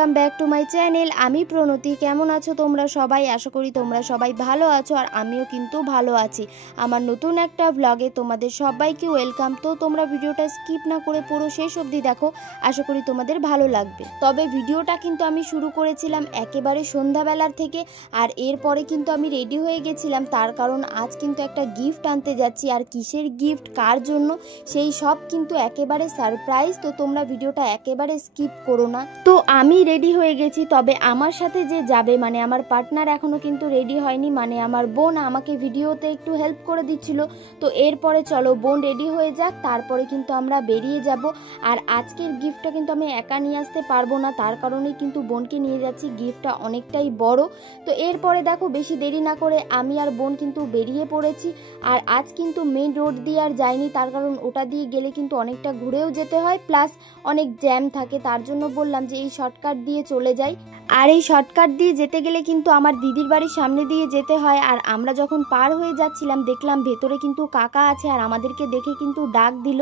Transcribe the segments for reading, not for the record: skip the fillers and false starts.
Welcome back to my channel. আমি প্রণতি। কেমন আছো তোমরা সবাই? আশা করি তোমরা সবাই ভালো আছো, আর আমিও কিন্তু ভালো আছি। আমার নতুন একটা ব্লগে তোমাদের সবাইকে ওয়েলকাম। তো তোমরা ভিডিওটা স্কিপ না করে পুরো শেষ অবধি দেখো, আশা করি তোমাদের ভালো লাগবে। তবে ভিডিওটা কিন্তু আমি শুরু করেছিলাম একেবারে সন্ধ্যাবেলার থেকে, আর এরপরে কিন্তু আমি রেডি হয়ে গেছিলাম, তার কারণ আজ কিন্তু একটা গিফট আনতে যাচ্ছি। আর কিসের গিফট, কার জন্য, সেই সব কিন্তু একেবারে সারপ্রাইজ। তো তোমরা ভিডিওটা একেবারে স্কিপ করো না। তো আমি রেডি হয়ে গেছি, তবে আমার সাথে যে যাবে মানে আমার পার্টনার এখনো কিন্তু রেডি হয়নি, মানে আমার বোন আমাকে ভিডিওতে একটু হেল্প করে দিচ্ছিল। তো এরপরে চলো বোন রেডি হয়ে যাক, তারপরে কিন্তু আমরা বেরিয়ে যাব। আর আজকের গিফটটা কিন্তু আমি একা নিয়ে আসতে পারবো না, তার কারণেই কিন্তু বোনকে নিয়ে যাচ্ছি। গিফটটা অনেকটাই বড়। তো এরপরে দেখো বেশি দেরি না করে আমি আর বোন কিন্তু বেরিয়ে পড়েছি। আর আজ কিন্তু মেন রোড দিয়ে আর যাইনি, তার কারণ ওটা দিয়ে গেলে কিন্তু অনেকটা ঘুরেও যেতে হয়, প্লাস অনেক জ্যাম থাকে। তার জন্য বললাম যে এই শর্টকাট দিয়ে চলে যাই। আর এই শর্টকাট দিয়ে যেতে গেলে কিন্তু আমার দিদির বাড়ির সামনে দিয়ে যেতে হয়। আর আমরা যখন পার হয়ে যাচ্ছিলাম দেখলাম ভেতরে কিন্তু কাকা আছে, আর আমাদেরকে দেখে কিন্তু ডাক দিল।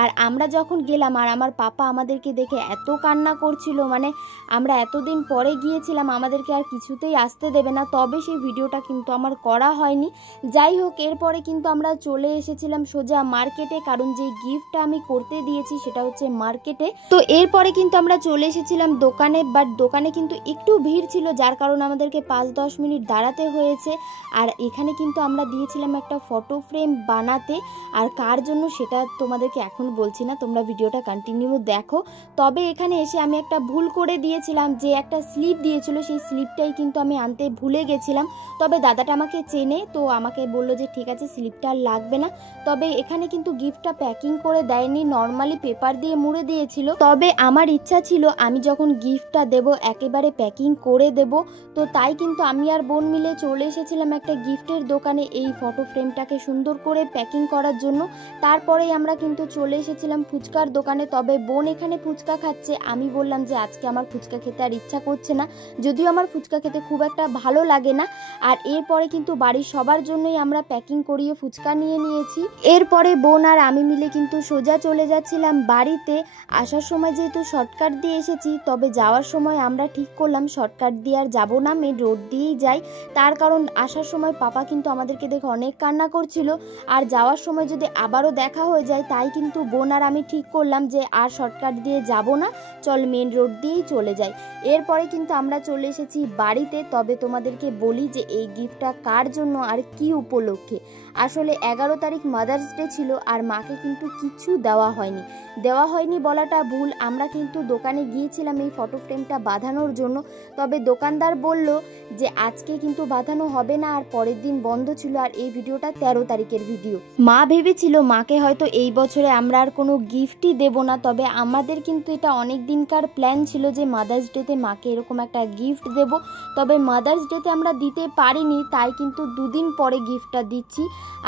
আর আমরা যখন গেলাম আর আমার পাপা আমাদেরকে দেখে এত কান্না করছিল, মানে আমরা এতদিন পরে গিয়েছিলাম, আমাদেরকে আর কিছুতেই আসতে দেবে না। তবে সেই ভিডিওটা কিন্তু আমার করা হয়নি। যাই হোক, এরপরে কিন্তু আমরা চলে এসেছিলাম সোজা মার্কেটে, কারণ যে গিফটটা আমি করতে দিয়েছি সেটা হচ্ছে মার্কেটে। তো এরপরে কিন্তু আমরা চলে এসেছিলাম দোকানে, বাট দোকানে কিন্তু একটু ভিড় ছিল, যার কারণে আমাদেরকে 5-10 মিনিট দাঁড়াতে হয়েছে। আর এখানে কিন্তু আমরা দিয়েছিলাম একটা ফটো ফ্রেম বানাতে, আর কার জন্য সেটা তোমাদেরকে এখন বলছি না, তোমরা ভিডিওটা কন্টিনিউ দেখো। তবে এখানে এসে আমি একটা ভুল করে দিয়েছিলাম, যে একটা স্লিপ দিয়েছিল সেই স্লিপটাই কিন্তু আমি আনতে ভুলে গেছিলাম। তবে দাদাটা আমাকে চেনে, তো আমাকে বললো যে ঠিক আছে স্লিপটা আর লাগবে না। তবে এখানে কিন্তু গিফটটা প্যাকিং করে দেয়নি, নর্মালি পেপার দিয়ে মুড়ে দিয়েছিল। তবে আমার ইচ্ছা ছিল আমি যখন গিফটটা দেব একেবারে প্যাকিং করে দেব। তো তাই কিন্তু আমি আর বোন মিলে চলে এসেছিলাম একটা গিফটের দোকানে এই ফটো ফ্রেমটাকে সুন্দর করে প্যাকিং করার জন্য। তারপরেই আমরা কিন্তু চলে এসেছিলাম ফুচকার দোকানে। তবে বোন এখানে ফুচকা খাচ্ছে, আমি বললাম যে আজকে আমার ফুচকা খেতে আর ইচ্ছা করছে না, যদিও আমার ফুচকা খেতে খুব একটা ভালো লাগে না। আর এরপরে কিন্তু বাড়ির সবার জন্যই আমরা প্যাকিং করিয়ে ফুচকা নিয়ে নিয়েছি। এরপরে বোন আর আমি মিলে কিন্তু সোজা চলে যাচ্ছিলাম বাড়িতে। আসার সময় যেহেতু শর্টকাট দিয়ে এসেছি, তবে যাওয়ার সময় আমরা ঠিক করলাম শর্টকাট দিয়ে আর যাবো না, মেন রোড দিয়েই যাই। তার কারণ আসার সময় পাপা কিন্তু আমাদেরকে দেখে অনেক কান্না করছিল, আর যাওয়ার সময় যদি আবারও দেখা হয়ে যায়, তাই কিন্তু বোন আর আমি ঠিক করলাম যে আর শর্টকাট দিয়ে যাব না, চল মেন রোড দিয়েই চলে যাই। এরপরে কিন্তু আমরা চলে এসেছি বাড়িতে। তবে তোমাদেরকে বলি যে এই গিফটটা কার জন্য আর কি উপলক্ষে। আসলে 11 তারিখ মাদার্স ডে ছিল, আর মাকে কিন্তু কিছু দেওয়া হয়নি বলাটা ভুল। আমরা কিন্তু দোকানে গিয়েছিলাম এই ফটো ফ্রেমটা বাঁধানোর জন্য, তবে দোকানদার বলল যে আজকে কিন্তু বাঁধানো হবে না, আর পরের দিন বন্ধ ছিল। আর এই ভিডিওটা 13 তারিখের ভিডিও। মা ভেবেছিল মাকে হয়তো এই বছরে আমরা আর কোনো গিফটই দেব না, তবে আমাদের কিন্তু এটা অনেক দিনকার প্ল্যান ছিল যে মাদার্স ডেতে মাকে এরকম একটা গিফট দেব। তবে মাদার্স ডেতে আমরা দিতে পারিনি, তাই কিন্তু 2 দিন পরে গিফটটা দিচ্ছি।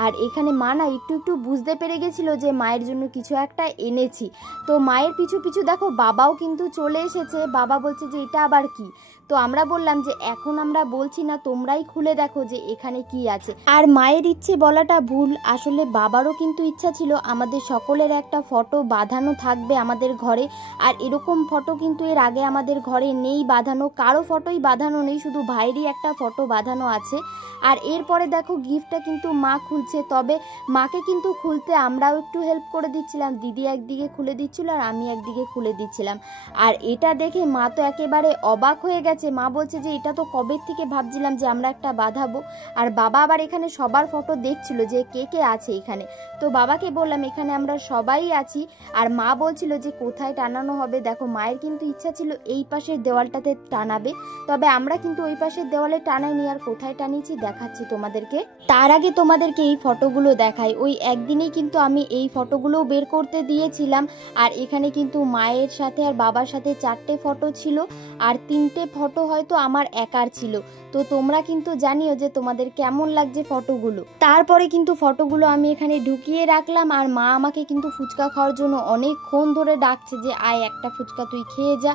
আর এখানে মা না একটু বুঝতে পেরে গেছিলো যে মায়ের জন্য কিছু একটা এনেছি। তো মায়ের পিছু দেখো বাবাও কিন্তু চলে এসেছে। বাবা বলছে যে এটা আবার কি। তো আমরা বললাম যে এখন আমরা বলছি না, তোমরাই খুলে দেখো যে এখানে কি আছে। আর মায়ের ইচ্ছে বলাটা ভুল, আসলে বাবারও কিন্তু ইচ্ছা ছিল আমাদের সকলের একটা ফটো বাঁধানো থাকবে আমাদের ঘরে। আর এরকম ফটো কিন্তু এর আগে আমাদের ঘরে নেই বাঁধানো, কারো ফটোই বাঁধানো নেই, শুধু ভাইয়েরই একটা ফটো বাঁধানো আছে। আর এরপরে দেখো গিফটটা কিন্তু মা খুলছে। তবে মাকে কিন্তু খুলতে আমরাও একটু হেল্প করে দিচ্ছিলাম, দিদি একদিকে খুলে দিচ্ছিল আর আমি একদিকে খুলে দিচ্ছিলাম। আর এটা দেখে মা তো একেবারে অবাক হয়ে গেছে। মা বলছে যে এটা তো কবে থেকে ভাবছিলাম যে আমরা একটা বাঁধাবো। আর বাবা আবার এখানে সবার ফটো দেখছিল যে কে কে আছে এখানে। তো বাবাকে বললাম এখানে আমরা সবাই আছি। আর মা বলছিল যে কোথায় টানানো হবে। দেখো মায়ের কিন্তু ইচ্ছা ছিল এই পাশের দেওয়ালটাতে টানাবে, তবে আমরা কিন্তু ওই পাশের দেওয়ালে টানাইনি। আর কোথায় টানিয়েছি দেখাচ্ছি তোমাদেরকে। তার আগে তোমাদেরকে এই ফটোগুলো দেখাই। ওই একদিনেই কিন্তু আমি এই ফটোগুলোও বের করতে দিয়েছিলাম। আর এখানে কিন্তু মায়ের সাথে আর বাবার সাথে 4টে ফটো ছিল, আর 3টে ফটো হয়তো আমার একার ছিল। তো তোমরা কিন্তু জানিও যে তোমাদের কেমন লাগছে ফটোগুলো। তারপরে কিন্তু ফটোগুলো আমি এখানে ঢুকিয়ে রাখলাম। আর মা আমাকে কিন্তু ফুচকা খাওয়ার জন্য অনেকক্ষণ ধরে ডাকছে যে আয় একটা ফুচকা তুই খেয়ে যা।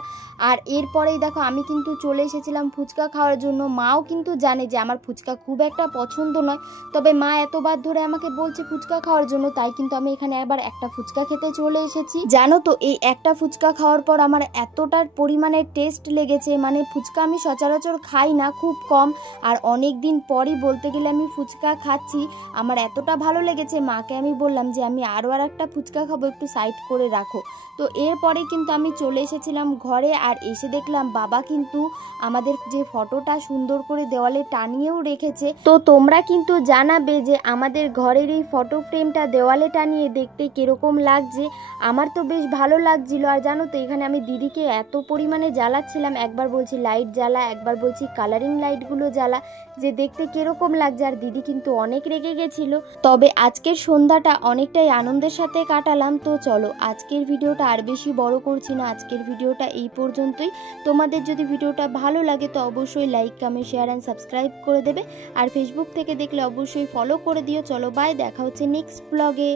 আর এরপরেই দেখো আমি কিন্তু চলে এসেছিলাম ফুচকা খাওয়ার জন্য। মাও কিন্তু জানে যে আমার ফুচকা খুব একটা পছন্দ নয়, তবে মা এতবার ধরে আমাকে বলছে ফুচকা খাওয়ার জন্য, তাই কিন্তু আমি এখানে আবার একটা ফুচকা খেতে চলে এসেছি। জানো তো এই একটা ফুচকা খাওয়ার পর আমার এতটা পরিমাণে টেস্ট লেগেছে, মানে ফুচকা আমি সচরাচর খাই না, খুব কম, আর অনেক দিন পরই বলতে গেলে আমি ফুচকা খাচ্ছি। আমার এতটা ভালো লেগেছে, মাকে আমি বললাম যে আমি আরও একটা ফুচকা খাবো, একটু সাইড করে রাখো। তো এরপরে কিন্তু আমি চলে এসেছিলাম ঘরে, আর এসে দেখলাম বাবা কিন্তু আমাদের যে ফটোটা সুন্দর করে দেওয়ালে টানিয়েও রেখেছে। তো তোমরা কিন্তু জানাবে যে আমাদের ঘরের এই ফটো ফ্রেমটা দেওয়ালে টানিয়ে দেখতে কিরকম লাগছে। আমার তো বেশ ভালো লাগছিল। আর জানো তো এখানে আমি দিদিকে এত পরিমাণে জ্বালাচ্ছিলাম, একবার বলছি লাইট জ্বালা, একবার বলছি কালারিং লাইটগুলো জ্বালা, যে দেখতে কিরকম লাগছে। আর দিদি কিন্তু অনেক রেগে গেছিল। তবে আজকের সন্ধ্যাটা অনেকটাই আনন্দের সাথে কাটালাম। তো চলো আজকের ভিডিওটা আর বেশি বড় করছি না, আজকের ভিডিওটা এই পর্যন্তই। তোমাদের যদি ভিডিওটা ভালো লাগে তো অবশ্যই like, comment, share and subscribe করে দেবে। আর ফেসবুক থেকে দেখলে অবশ্যই ফলো করে দিও। চলো বাই, দেখা হচ্ছে নেক্সট ব্লগে।